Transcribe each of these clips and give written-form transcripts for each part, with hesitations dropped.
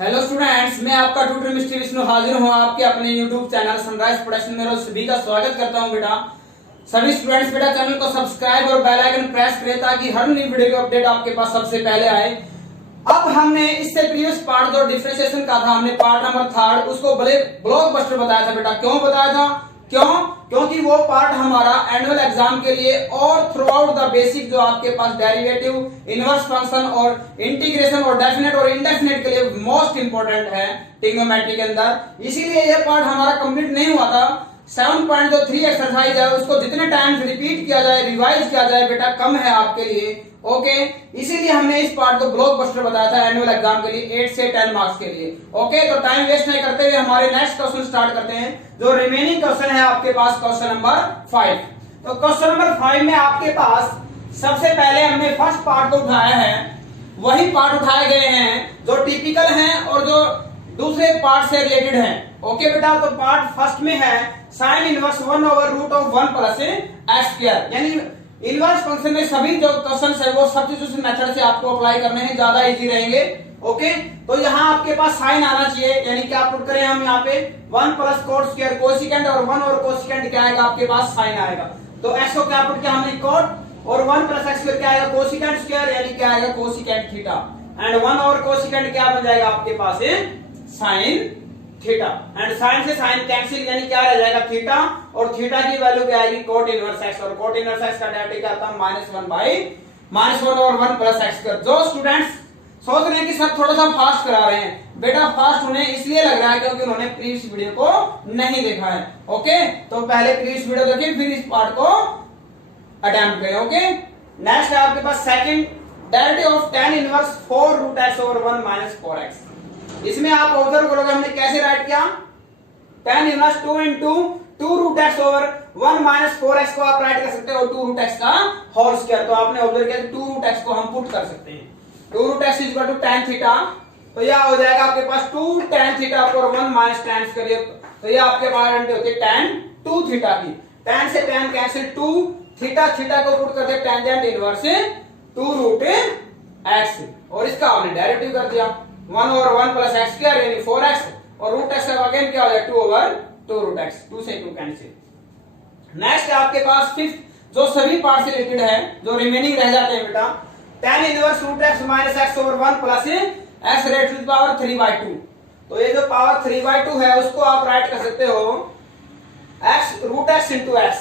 Hello students, मैं आपका tutor mister Vishnu हाजिर हूँ आपके अपने यूट्यूब चैनल सनराइज प्रोडक्शन में। सभी का स्वागत करता हूँ बेटा। सभी स्टूडेंट्स बेटा चैनल को सब्सक्राइब और बेल आइकन प्रेस करें ताकि हर नई वीडियो की अपडेट आपके पास सबसे पहले आए। अब हमने इससे प्रीवियस पार्ट जो डिफरेंशिएशन का था, हमने पार्ट नंबर 3 उसको बड़े ब्लॉकबस्टर बताया था बेटा। क्यों बताया था? क्योंकि वो पार्ट हमारा एनुअल एग्जाम के लिए और थ्रू आउट द बेसिक जो आपके पास डेरिवेटिव, इनवर्स फंक्शन और इंटीग्रेशन और डेफिनेट और इनडेफिनेट के लिए मोस्ट इंपोर्टेंट है ट्रिग्नोमेट्री के अंदर। इसीलिए ये पार्ट हमारा कंप्लीट नहीं हुआ था। 7.3 एक्सरसाइज है, उसको जितने टाइम्स रिपीट किया जाए, रिवाइज किया जाए बेटा, कम है आपके लिए। ओके, इसीलिए हमने इस पार्ट को ब्लॉकबस्टर बताया था एनुअल एग्जाम के लिए 8 से 10 मार्क्स के लिए। ओके, तो टाइम वेस्ट नहीं करते हुए हमारे नेक्स्ट क्वेश्चन स्टार्ट करते हैं। जो रिमेनिंग क्वेश्चन है आपके पास क्वेश्चन नंबर 5। तो क्वेश्चन नंबर 5 में आपके पास सबसे पहले हमने फर्स्ट पार्ट को उठाया है, वही पार्ट उठाए गए हैं जो टिपिकल हैं और जो दूसरे पार्ट से रिलेटेड हैं। ओके बेटा, तो पार्ट फर्स्ट में है sine inverse 1/√1 plus x square. यानी इनवर्स फंक्शन में सभी जो क्वेश्चन है वो सब्स्टिट्यूशन मेथड से आपको अप्लाई करने हैं, ज्यादा इजी रहेंगे। ओके, तो यहाँ आपके पास साइन आना चाहिए, यानी क्या पुट करें हम यहाँ पे 1 प्लस कोट स्क्वायर कोसिकेंट, और 1 और कोसिकेंट क्या आएगा आपके पास साइन आएगा। तो एक्स को क्या पुट किया हमने कोट, और 1 प्लस एक्स स्क्वायर क्या आएगा कोसिकेंट स्क्वायर, यानी क्या आएगा कोसिकेंट थीटा, एंड 1 और कोसिकेंट क्या बन जाएगा आपके पास साइन थीटा, एंड साइन से साइन कैंसिल, यानी क्या रह जाएगा थीटा, और थीटा की वैल्यू क्या आएगी कोट इनवर्स एक्स, और कोट इनवर्स एक्स का डायरेक्ट क्या आता है -1 और 1 प्लस एक्स स्क्वायर। जो स्टूडेंट्स सोच रहे हैं कि सर थोड़ा सा फास्ट करा रहे हैं, बेटा फास्ट उन्हें इसलिए लग रहा है क्योंकि उन्होंने प्रीवियस वीडियो को नहीं देखा है। ओके, तो पहले प्रीवियस वीडियो देखिए, फिर इस पार्ट को अटेम्प्ट करें। ओके, नेक्स्ट है आपके पास second, derivative of tan inverse 4√x/1 - 4x। इसमें आप ऑब्जर्व करोगे हमने कैसे राइट किया, tan inverse 2 into 2√x/1 - 4x को आप राइट कर सकते हो 2√x का होल स्क्वायर। तो आपने ऑब्जर्व किया 2√x को हम पुट कर सकते हैं, 2√x = tan थीटा। तो यह हो जाएगा आपके पास 2 tan थीटा पर 1 - tan करिए, तो ये आपके पास होती है tan 2 थीटा की। tan से tan कैंसिल, 2 थीटा को पुट करते टेंजेंट इनवर्स 2√x, और इसका हमने डेरिवेटिव कर दिया 1 और 1 प्लस एक्स स्क्वायर यानी 4x, और √x का अगेन क्या हो जाएगा 2/2√x, 2 से 2 कैंसिल। नेक्स्ट है आपके पास फिफ्थ, जो सभी पार्ट से रिलेटेड है, जो रिमेनिंग रह जाते हैं बेटा, tan inverse √x - x/1 plus x raise to the power 3/2। तो ये जो पावर 3/2 है उसको आप राइट कर सकते हो √x into x।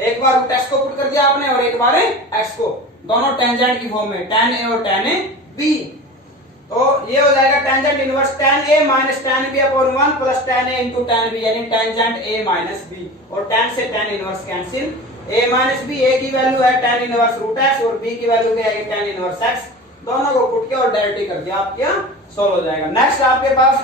एक बार √x को पुट कर दिया आपने और एक बार x को, दोनों टेंजेंट की फॉर्म में tan a और tan b। तो ये हो जाएगा tangent inverse tan a - tan b upon 1 plus tan a into tan b, यानी टेंजेंट a - b, और tan से tan inverse cancel, a - b, a की वैल्यू है tan इनवर्स √x और b की वैल्यू क्या है tan इनवर्स x। दोनों को पुट किया और डेरिवेटिव कर दिया, आपका सॉल्व हो जाएगा। नेक्स्ट आपके पास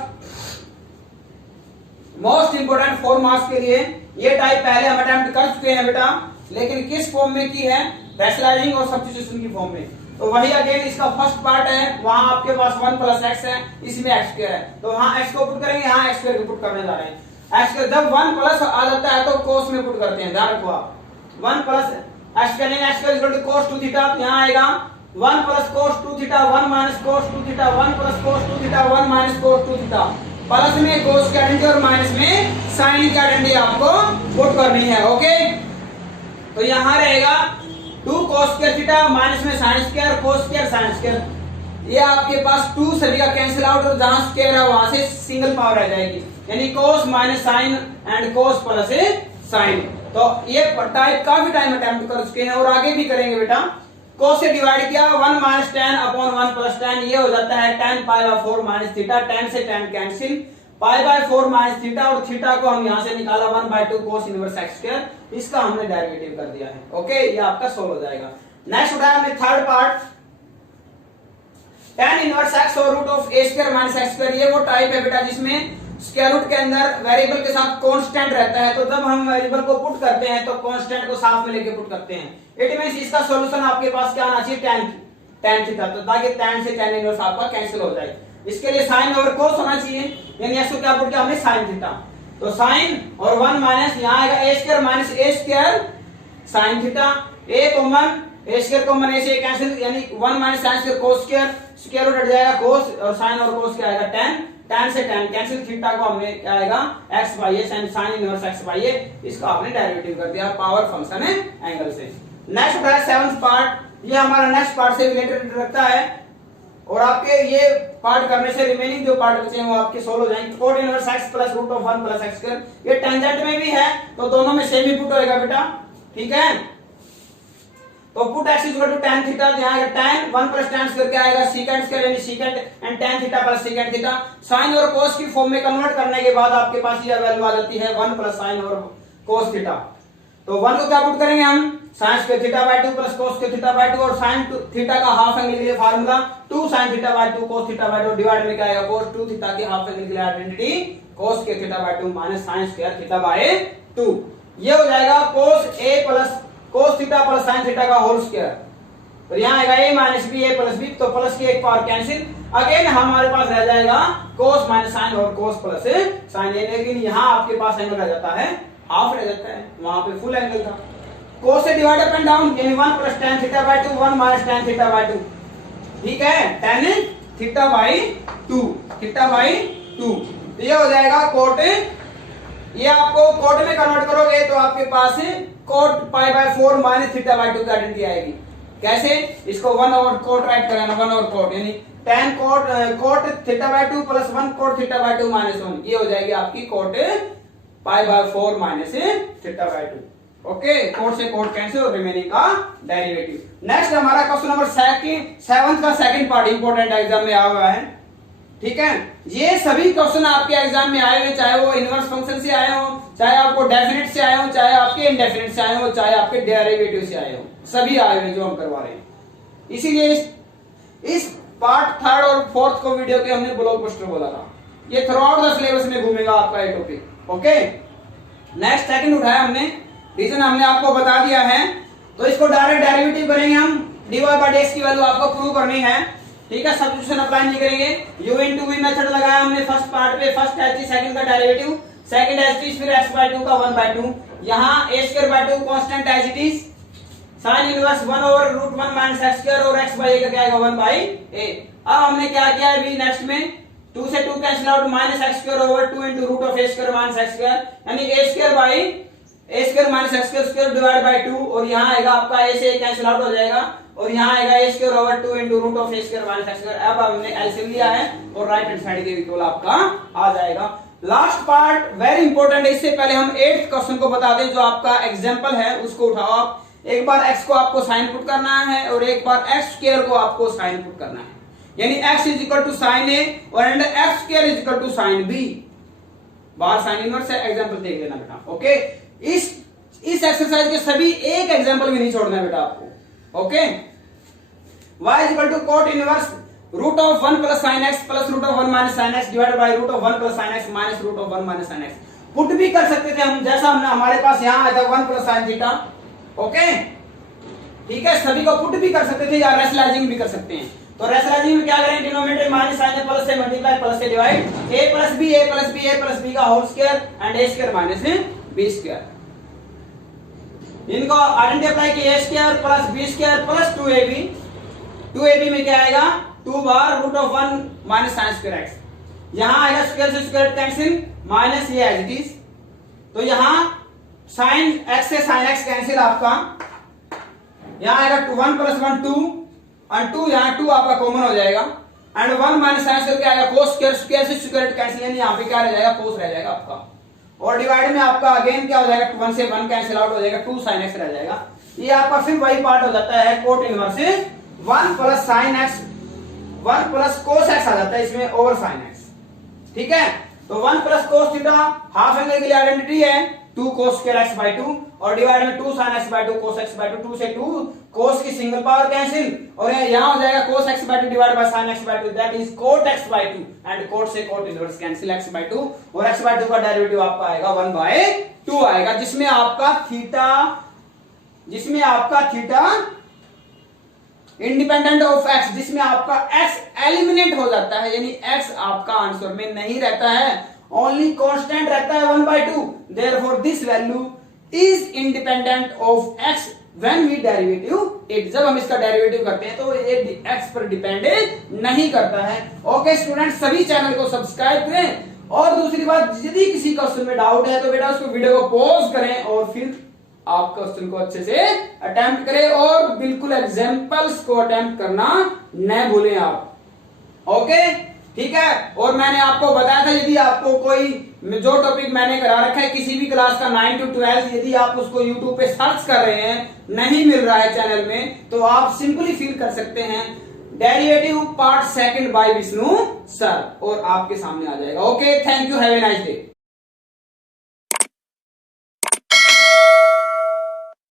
मोस्ट इंपोर्टेंट 4 मार्क्स के लिए, ये टाइप पहले हम अटेम्प्ट कर चुके हैं बेटा, लेकिन किस फॉर्म में की है, रैशनलाइजिंग और सब्स्टिट्यूशन की फॉर्म में। तो वही अगेन इसका फर्स्ट पार्ट है, वहां आपके पास 1 प्लस x है, इसमें x स्क्वायर है, तो वहां x को पुट करेंगे, यहां x स्क्वायर को पुट करने जा रहे हैं। x स्क्वायर जब 1 प्लस आ जाता है तो cos में पुट करते हैं, ध्यान रखो आप 1 प्लस x करेंगे, x स्क्वायर cos 2 थीटा, यहां आएगा 1 plus cos 2 theta 1 minus cos 2 theta 1 plus cos 2 theta 1 minus cos 2 theta, plus में cos की आइडेंटिटी और माइनस में sin की आइडेंटिटी आपको पुट करनी है। ओके, तो यहां रहेगा 2 cos स्क्वायर थीटा माइनस में sin square cos square sin square. ये आपके पास 2 सभी का कैंसिल आउट, और जहां स्क्वायर है वहां से सिंगल पावर आ जाएगी, यानी cos minus sin and cos plus sin। तो ये टाइप काफी टाइम अटेम्प्ट कर चुके हैं और आगे भी करेंगे बेटा। cos से डिवाइड किया 1 - tan अपॉन 1 प्लस tan, ये हो जाता है tan π/4 माइनस थीटा, tan से tan कैंसिल, π/4 माइनस थीटा, और थीटा को हम यहां से निकाला 1/2 cos इनवर्स x स्क्वायर, इसका हमने डेरिवेटिव कर दिया है। ओके, ये आपका सॉल्व हो जाएगा। नेक्स्ट उठाया हमने third part, tan inverse x और √a² - x स्क्वायर। ये वो टाइप है बेटा जिसमें स्क्वायर रूट के अंदर वेरिएबल के साथ कांस्टेंट रहता है, तो जब हम वेरिएबल को पुट करते हैं तो कांस्टेंट को साथ में लेके पुट करते हैं। इट मींस इसका सॉल्यूशन आपके पास क्या आना चाहिए tan थीटा, तो ताकि tan से tan इनवर्स आपका कैंसिल हो जाए। इसके लिए sin ओवर cos होना चाहिए, यानी x को क्या पुट किया हमने sin थीटा, तो sin और 1 माइनस यहां आएगा a² minus a² sin theta, a common a² common a से कैंसिल, यानी 1 - sin² cos square square root हट जाएगा कोस और साइन और कोस क्या आएगा tan, tan से tan कैंसिल, थीटा को हमने क्या आएगा x by a sine inverse x by a, इसका आपने डेरिवेटिव कर दिया, पावर फंक्शन है एंगल से। नेक्स्ट होता है 7th पार्ट, ये हमारा नेक्स्ट पार्ट से रिलेटेड रखता है और आपके ये पार्ट करने से रिमेनिंग जो पार्ट बचे हैं वो आपके सोल्व हो जाएंगे। Cot inverse x plus root of 1 plus x square, ये टेंजेंट में भी है तो दोनों में सेम ही पुट होएगा बेटा, ठीक है। तो put x equal to tan theta, यहां आएगा tan 1 प्लस tan स्क्वायर क्या आएगा सीकेंट स्क्वायर यानी secant and tan theta plus secant theta. Sine और कोस की फॉर्म में कन्वर्ट करने के बाद आपके पास ये वैल्यू आ जाती है 1 प्लस साइन और कोस थीटा। तो 1 को क्या पुट करेंगे हम sin square theta by 2 plus cos square theta by 2 और sin थीटा का हाफ एंगल के लिए formula 2 sin theta by 2 cos theta by 2 divide में क्या आएगा cos 2 थीटा के हाफ एंगल के लिए identity cos square theta by 2 minus sin square theta by 2। ये हो जाएगा cos a plus cos theta plus sin theta का होल स्क्वायर। तो यहां आएगा a minus b, a plus b, तो प्लस की एक पावर कैंसिल, अगेन हमारे पास रह जाएगा cos माइनस sin और cos प्लस sin, लेकिन यहां आपके पास एंगल रह जाता है हाफ रह जाता है, वहां पे फुल एंगल था। cos से डिवाइड अप एंड डाउन यानी 1 plus tan theta by 2 1 minus tan theta by 2, ठीक है, tan theta by 2 theta by 2। ये हो जाएगा कोट, ये आपको कोट में कन्वर्ट करोगे तो आपके पास cot pi by 4 minus theta by 2 की आइडेंटिटी आएगी। कैसे, इसको 1 ओवर कोट राइट कराना, 1 ओवर कोट यानी tan cot theta by 2 plus 1 cot theta by 2 minus 1, ये हो जाएगी आपकी cot pi by 4 minus theta by 2। Okay, cot से कोट कैंसिल और रिमेनिंग का डेरिवेटिव। नेक्स्ट हमारा क्वेश्चन नंबर 7th का सेकंड पार्ट इंपॉर्टेंट एग्जाम में आया हुआ है, ठीक है। ये सभी क्वेश्चन आपके एग्जाम में आए हुए, चाहे वो इनवर्स फंक्शन से आए हो, चाहे आपको डेफिनेट से आए हो, चाहे आपके इनडेफिनेट से आए हो, चाहे आपके डेरिवेटिव से आए हो, सभी आए हुए जो हम करवा रहे हैं। इसीलिए इस पार्ट 3rd और 4th को वीडियो के हमने ब्लॉक पोस्टर बोला था, ये थ्रू आउट द सिलेबस में घूमेगा आपका ये टॉपिक। ओके, नेक्स्ट सेकंड उठाया हमने, रीजन हमने आपको बता दिया है, तो इसको डायरेक्ट डेरिवेटिव करेंगे हम, dy बाय dx की वैल्यू आपको प्रूव करनी है, ठीक है। सब्स्टिट्यूशन अप्लाई नहीं करेंगे, u into v मेथड लगाया हमने फर्स्ट पार्ट पे, फर्स्ट एच सेकंड का डेरिवेटिव, सेकंड एच फिर x बाय 2 का 1 बाय 2, यहां a square by 2 constant as it is, sin inverse 1 over root 1 minus x square और x बाय a का क्या आएगा 1 बाय a। अब हमने क्या किया है अभी नेक्स्ट में 2 से 2 cancel out, minus x square over 2 into root of a square minus x square यानी a square by a square minus x square square divide by 2 और यहां आएगा आपका a से कैंसिल आउट हो जाएगा और यहां आएगा a square over 2 into root of a square minus x square. अब हमने एलसीएम लिया है और राइट हैंड साइड के इक्वल आपका आ जाएगा। लास्ट पार्ट वेरी इंपॉर्टेंट है, इससे पहले हम 8th क्वेश्चन को बता दें जो आपका एग्जांपल है, उसको उठाओ आप। एक बार x को आपको साइन पुट करना है और एक बार x स्क्वायर को आपको साइन पुट करना है, यानी x is equal to sine a और x square is equal to sine b। बाहर साइन इनवर्स है, एग्जांपल देख लेना बेटा। ओके, इस एक्सरसाइज के सभी एक एग्जांपल भी नहीं छोड़ना है बेटा आपको। Okay, y is equal to cot inverse root of 1 plus sine x plus root of 1 minus sine x divided by root of 1 plus sine x minus root of 1 minus sine x। Put भी कर सकते थे हम, जैसा हमने हमारे पास यहां आया था 1 प्लस साइन थीटा। ओके, ठीक है, सभी को पुट भी कर सकते थे या रेशनलाइजिंग भी कर सकते हैं। तो रेशनलाइजिंग में क्या करें, डिनोमिनेटर माइनस साइन है प्लस से मल्टीप्लाई प्लस से divide, a plus b a plus b a plus b का whole square and a square minus b square. इनको आइडेंटिटी अप्लाई किया, a square plus b square plus 2ab, 2ab में क्या आएगा 2 बार root of 1 minus sine square x, यहां आएगा square से स्क्वायर कैंसिल माइनस ये एज इट इज, तो यहां साइन x से साइन x कैंसिल आपका, यहां आएगा 1 प्लस 1 2 और 2 यहां 2 आपका कॉमन हो जाएगा एंड 1 माइनस साइन स्क्वायर क्या आएगा cos स्क्वायर, स्क्वायर से स्क्वायर कैंसिल यानी यहां पे क्या रह जाएगा cos रह जाएगा आपका, और डिवाइड में आपका अगेन क्या हो जाएगा 1 से 1 कैंसिल आउट हो जाएगा 2 sin x रह जाएगा। ये आपका फिर वही पार्ट हो जाता है cot inverse 1 plus sin x 1 plus cos x आ जाता है इसमें ओवर sin x, ठीक है। तो 1 plus cos theta half angle के लिए आइडेंटिटी है 2 cos स्क्वायर x बाय 2 और डिवाइड में 2 sin x by 2 cos x by 2, 2 से 2 cos की सिंगल पावर कैंसिल और यहां हो जाएगा cos x by 2 divide by sin x by 2 that is cot x by 2 and cot से cot inverse cancel x by 2 और x by 2 का derivative आपका आएगा 1 बाय 2 आएगा, जिसमें आपका थीटा इंडिपेंडेंट ऑफ x, जिसमें आपका x एलिमिनेट हो जाता है यानी x आपका आंसर में नहीं रहता है, ओनली कांस्टेंट रहता है 1 by 2, therefore this value is independent of x when we derivative it, जब हम इसका डेरिवेटिव करते हैं तो ये एक्स पर डिपेंडेंट नहीं करता है। ओके स्टूडेंट, सभी चैनल को सब्सक्राइब करें। और दूसरी बात, यदि किसी क्वेश्चन में डाउट है तो बेटा उसको वीडियो को पॉज करें और फिर आप क्वेश्चन को अच्छे से अटेम्प्ट करें और बिल्कुल एग्जांपल्स को अटेम्प्ट करना न भूलें आप। ओके ठीक है। और मैंने आपको बताया था यदि आपको कोई जो टॉपिक मैंने करा रखा है किसी भी क्लास का 9 to 12, यदि आप उसको यूट्यूब पे सर्च कर रहे हैं, नहीं मिल रहा है चैनल में, तो आप सिंपली फील कर सकते हैं derivative part second by Vishnu sir, और आपके सामने आ जाएगा। Okay, thank you, have a nice day.